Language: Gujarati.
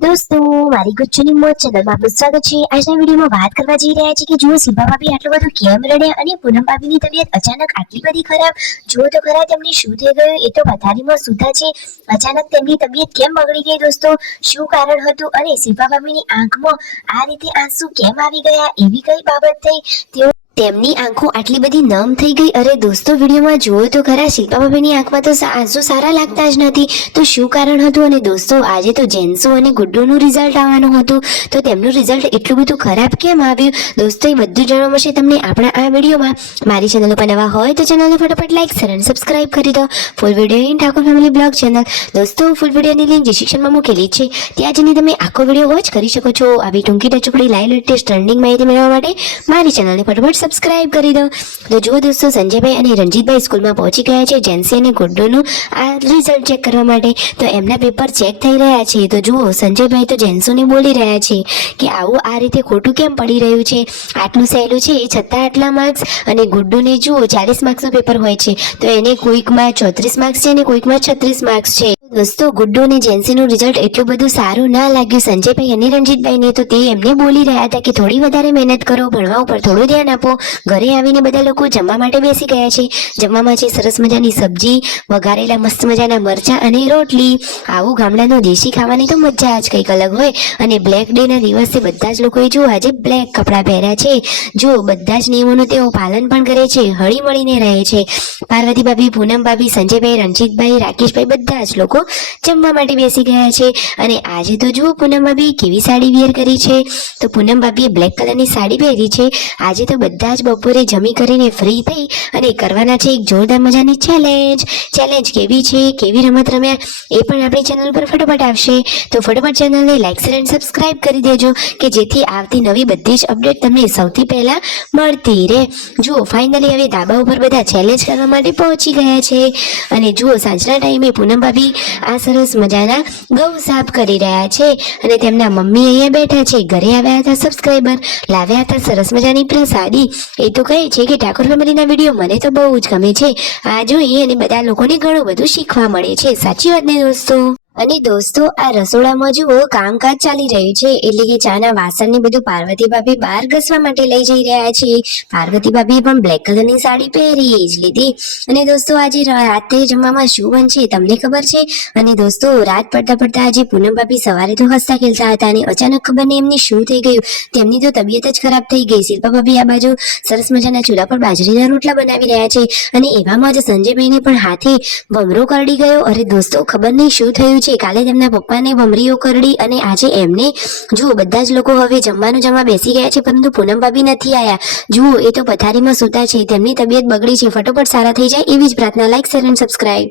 દોસ્તો, મારી ગુચ્છુની મોજ ચેનલમાં આપનું સ્વાગત છે। આજના વિડીયોમાં વાત કરવા જઈ રહ્યા છીએ કે જુઓ શિલ્પા ભાભી આટલું બધું કેમ રડ્યા અને પૂનમ ભાભીની તબિયત અચાનક આટલી બધી ખરાબ। જુઓ તો ખરા તેમને શું થઈ ગયું, એ તો પથારીમાં સૂતા છે, અચાનક તેમની તબિયત કેમ બગડી ગઈ દોસ્તો, શું કારણ હતું અને શિલ્પા ભાભીની આંખમાં આ રીતે આંસુ કેમ આવી ગયા, એવી કઈ બાબત થઈ તેઓ તેમની આંખો આટલી બધી નમ થઈ ગઈ। અરે દોસ્તો, વિડીયોમાં જુઓ તો ખરા શિલ્પા ભાભીની આંખમાં તો આંસુ સારા લાગતા જ નથી, તો શું કારણ હતું। અને દોસ્તો, આજે તો જેન્સુ અને ગુડ્ડુનું રિઝલ્ટ આવવાનું હતું, તો તેમનું રિઝલ્ટ એટલું બધું ખરાબ કેમ આવ્યું દોસ્તો, એ બધું જાણવા મળશે તમને આપણા આ વિડીયોમાં। મારી ચેનલ પર નવા હોય તો ચેનલને ફટાફટ લાઈક શેર અને સબસ્ક્રાઇબ કરી દો। Full video in Thakor family blog channel દોસ્તો, ફૂલ વિડીયોની લિંક ડિસ્ક્રિપ્શનમાં મૂકેલી છે, ત્યાં જઈને તમે આખો વિડીયો વોચ કરી શકો છો। આવી ટૂંકી ટચુકડી લાઈવ લેટેસ્ટ ટ્રેન્ડિંગ માહિતી મેળવવા માટે મારી ચેનલને ફટાફટ સબસ્ક્રાઇબ કરી દો। તો જુઓ દોસ્તો, સંજયભાઈ અને રંજીતભાઈ સ્કૂલમાં પહોંચી ગયા છે જેન્સી અને ગુડ્ડુનું આ રિઝલ્ટ ચેક કરવા માટે, તો એમના પેપર ચેક થઈ રહ્યા છે। તો જુઓ સંજયભાઈ તો જેન્સુને બોલી રહ્યા છે કે આવું આ રીતે ખોટું કેમ પડી રહ્યું છે, આટલું સહેલું છે છતાં આટલા માર્ક્સ। અને ગુડ્ડુને જુઓ 40 માર્ક્સનું પેપર હોય છે, તો એને કોઈકમાં 34 માર્ક્સ છે અને કોઈકમાં 36 માર્ક્સ છે। દોસ્તો, ગુડ્ડુ અને જેન્સીનું રિઝલ્ટ એટલું બધું સારું ના લાગ્યું સંજયભાઈ અને રંજીતભાઈને, તો તે એમને બોલી રહ્યા હતા કે થોડી વધારે મહેનત કરો, ભણવા ઉપર થોડું ધ્યાન આપો। ઘરે આવીને બધા લોકો જમવા માટે બેસી ગયા છે। જમવામાં છે સરસ મજાની સબ્જી, વઘારેલા મસ્ત મજાના મરચાં અને રોટલી। આવું ગામડાનું દેશી ખાવાની તો મજા જ કંઈક અલગ હોય। અને બ્લેક ડે ના દિવસે બધા જ લોકોએ જો આજે બ્લેક કપડાં પહેર્યા છે, જો બધા જ નિયમોનું તેઓ પાલન પણ કરે છે, હળી મળીને રહે છે। પાર્વતી ભાભી, પૂનમ ભાભી, સંજયભાઈ, રંજીતભાઈ, રાકેશભાઈ બધા જ લોકો જમવા માટે બેસી ગયા છે। અને આજે તો જુઓ પૂનમ ભાભી કેવી સાડી વેર કરી છે, તો પૂનમ ભાભીએ બ્લેક કલરની સાડી પહેરી છે। આજે તો બધા જ બપોરે જમી કરીને ફ્રી થઈ અને કરવાના છે એક જોરદાર મજાની ચેલેન્જ કેવી છે, કેવી રમત રમ્યા એ પણ આપણી ચેનલ પર ફટાફટ આવશે, તો ફટાફટ ચેનલને લાઈક શેર અને સબસ્ક્રાઇબ કરી દેજો કે જેથી આવતી નવી બધી જ અપડેટ તમને સૌથી પહેલા મળતી રહે। જુઓ ફાઇનલી હવે ધાબા ઉપર બધા ચેલેન્જ કરવા માટે પહોંચી ગયા છે। અને જુઓ સાંજના ટાઈમે પૂનમ ભાભી આ સરસ મજાના ઘઉં સાફ કરી રહ્યા છે અને તેમના મમ્મી અહીંયા બેઠા છે। ઘરે આવ્યા હતા સબસ્ક્રાઇબર, લાવ્યા હતા સરસ મજાની પ્રસાદી। એ તો કહે છે કે ઠાકોર ફેમિલીના વિડીયો મને તો બહુ જ ગમે છે, આ જોઈએ અને બધા લોકોને ઘણું બધું શીખવા મળે છે, સાચી વાત ને દોસ્તો। અને દોસ્તો, આ રસોડામાં જુઓ કામકાજ ચાલી રહ્યું છે, એટલે કે ચાના વાસણને બધું પાર્વતી ભાભી બહાર ઘસવા માટે લઈ જઈ રહ્યા છે। પાર્વતી ભાભીએ પણ બ્લેક કલરની સાડી પહેરી જ લીધી। અને દોસ્તો, આજે રાતે જમવામાં શું બનશે તમને ખબર છે? અને દોસ્તો, રાત પડતા પડતા આજે પૂનમ ભાભી સવારે તો હસતા ખેલતા હતા અને અચાનક ખબર નહીં એમને શું થઈ ગયું, તેમની તો તબિયત જ ખરાબ થઈ ગઈ। શિલ્પા ભાભી આ બાજુ સરસ મજાના ચૂલા પર બાજરીના રોટલા બનાવી રહ્યા છે અને એવામાં જ સંજયભાઈને પણ હાથે ભમરો કરડી ગયો। અરે દોસ્તો, ખબર નહીં શું થયું છે, કાલે તેમના પપ્પાને ભમરીઓ કરડી અને આજે એમને જુઓ બધા જ લોકો હવે જમવાનું જમવા બેસી ગયા છે, પરંતુ પૂનમ ભાભી નથી આયા। જુઓ એ તો પથારીમાં સૂતા છે, તેમની તબિયત બગડી છે, ફટોફટ સારા થઈ જાય એવી જ પ્રાર્થના। લાઈક શેર અને સબસ્ક્રાઇબ।